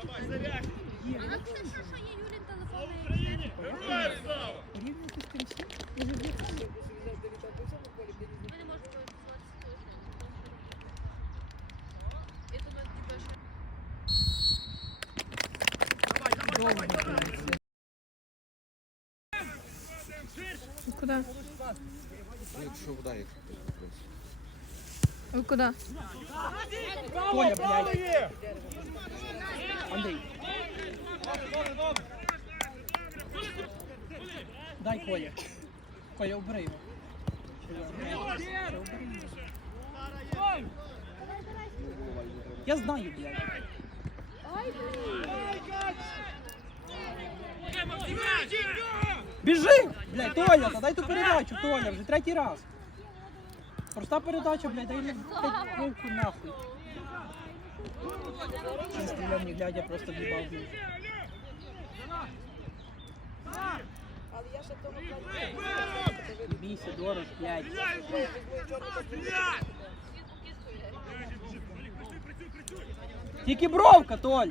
А це що, що є Юлін телефонний? Рівняти з тим всім. Може бути. Ми не можемо користуватися Я думаю, типу, що Довго грається. Ви куди? Якщо вода, якщо Ви куди? Коля, блядь. Андрій. Дай Коля. Коля, убери його. Я знаю, блядь. Біжи! Блядь, Толя, та дай ту передачу, Толя, вже третій раз. Проста передача, блядь, дай вовку нахуй. Він стріляв не глядя, просто в'їбав блядь. Бійся, дорож, блядь. Тільки бровка, Толь!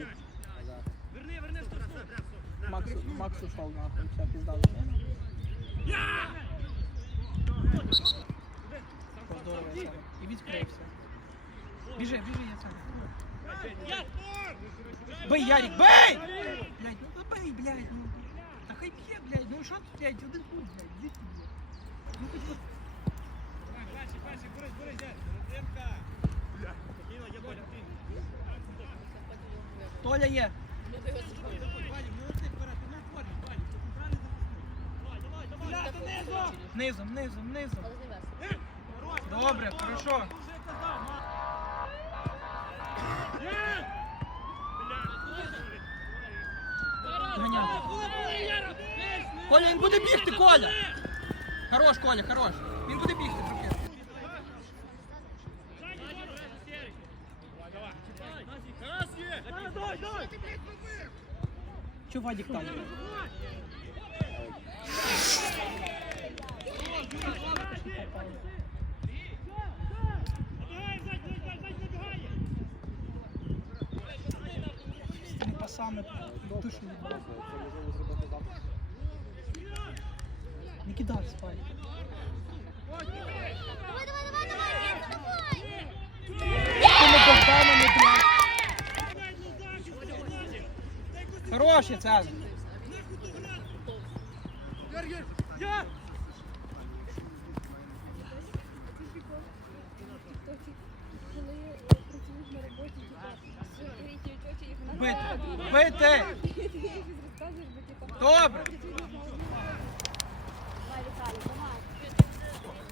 Верни, верни Макс, Макс ушел нахуй, все, пизда. Здорово, я. І відкрився. Біжи, біжи, я сам. Бей, Ярик, бей! Блядь, ну бей, блядь, ну. Та хай б'є, блядь, ну що блядь, один хуй, блядь, дві б'є. Ну хоч от. Толя є. Низом, низом, низом. Добре, хорошо. Коля, він буде бігти, Коля! Хорош, Коля, хорош. Він буде бігти. Чого Вадик там? З тими пасами душу відбуває. Не кидай спай. Давай, давай, давай, давай, Ніка, давай! З тими Богданами, блядь. Хорош, Бити, бити. Добре.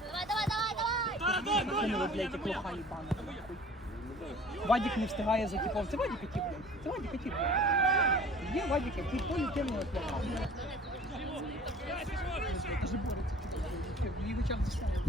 Давай, давай, давай, давай! Вадик не встигає за типом. Це Вадик тип, блядь. Це Вадик тип, блядь. Є Вадик, той кинув от лоха. блядь. Даже бореться. типу, блядь. Його час заставив.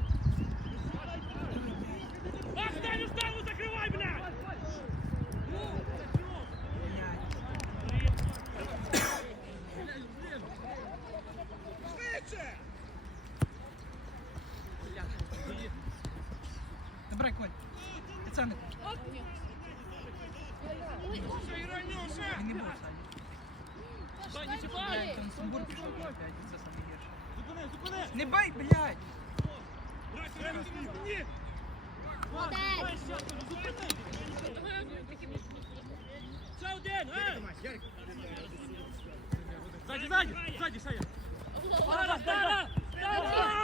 Добре, Коль. Пацани. Він не був Саня. Блядь, там Самбур пішов, блядь, це саме гірше. Не бей, блядь! Молодець! Давай,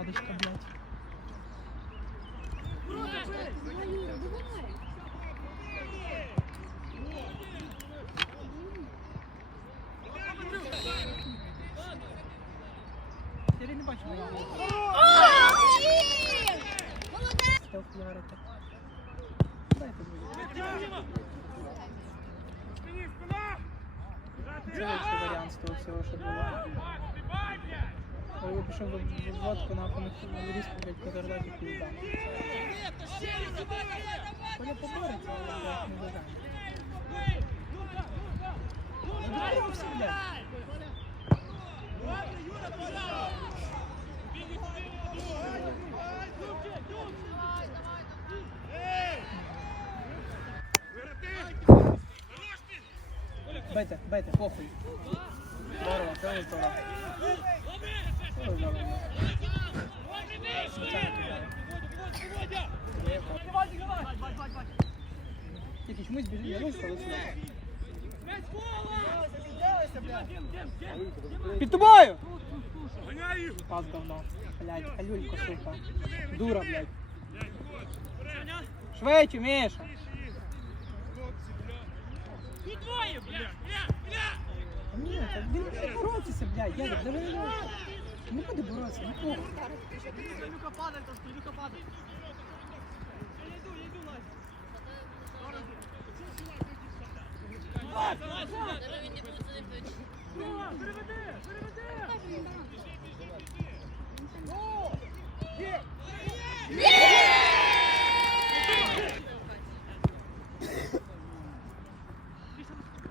посадочка, блядь. Я не бачу. Молодець! Дай подивитися. Це варіант з того всього, що було. Я пішов в в водку, нахуй на різку, блядь, позаждати і пізда. Коля побореться, але, не дожане. Ну, боровся, блядь. Бейте, бейте, похуй. Здорово, це здорово. Це здорово. Звичайно, кидаю. Тільки чомусь біжить, я вийшов, але сюди. Під тобою! Пас говно. Блядь, калюлько, сука. Дура, блядь. Швидше, Міша. Ні, так він не буде боротися, блядь. Я даже не знаю. Не буде боротися, ну похуй.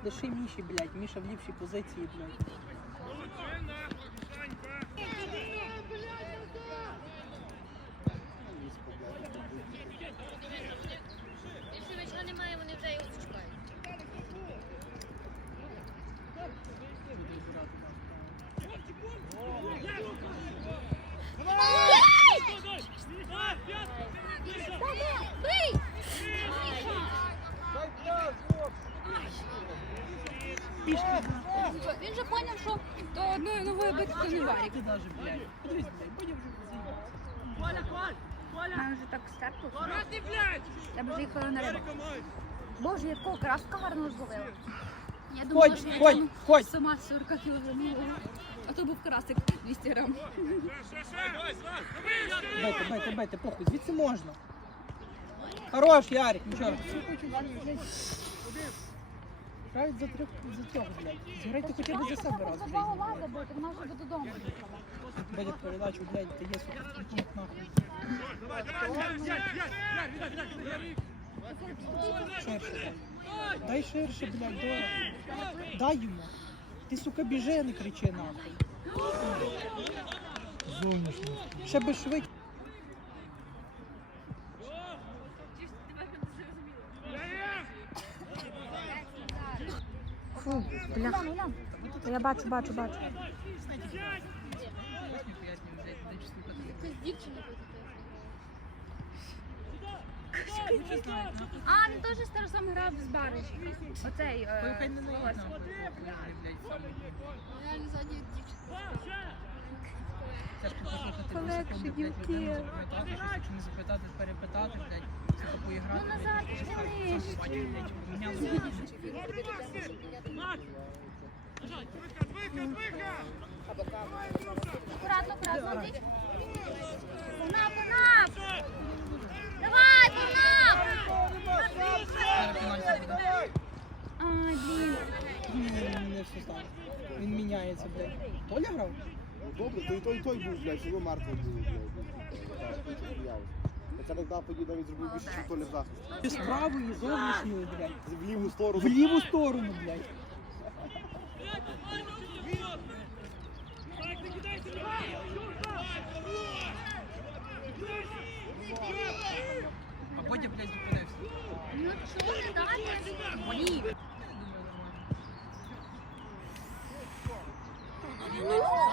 Лиши Міші, блядь. Міша в ліпшій позиції, блядь. Він же поняв, що то одною ногою бити то не варік. Блядь, Бодя вже вже так стерпо. Треба вже їхали на рибу. Боже, якого краска гарно зловила. Я думала, Ходь, що я ходь, ходь. сама 40 кілограмів. А то був карасик 200 грам. Бейте, бейте, бейте, похуй, звідси можна. Хорош, Ярик, нічого. Грають за трьох, за трьох, блядь. Зіграйте хоча б за себе раз житті. лаза бити, вона вже до додому. Буде передачу, блядь, ти є сука, тут нахуй. Ширше дай. Дай ширше, блядь, Дора. Дай йому. Ти, сука, біжи, а не кричи нахуй. Зовнішньо. Ще би швидше. Фу. Я бачу, бачу, бачу. А, він теж старосом грав з бариш. Оцей е, Володь. Реально задня дівчина. Полегше, дівки. Якщо не запитати, перепитати, блядь, це поіграти. Ну, ти ж Аккуратно, аккуратно. Давай, погнав! Ай, блін. Він міняється, блядь. Толя грав? Ну, добре, то і той, і той був, блядь, що ви мертвим блядь. Це тогда дав тоді навіть зробив більше, ніж то не захист. З правої зовнішньої, блядь. В ліву сторону. В ліву сторону, блядь. А потім, блядь, зупинився. Ну чого, блін. Ну!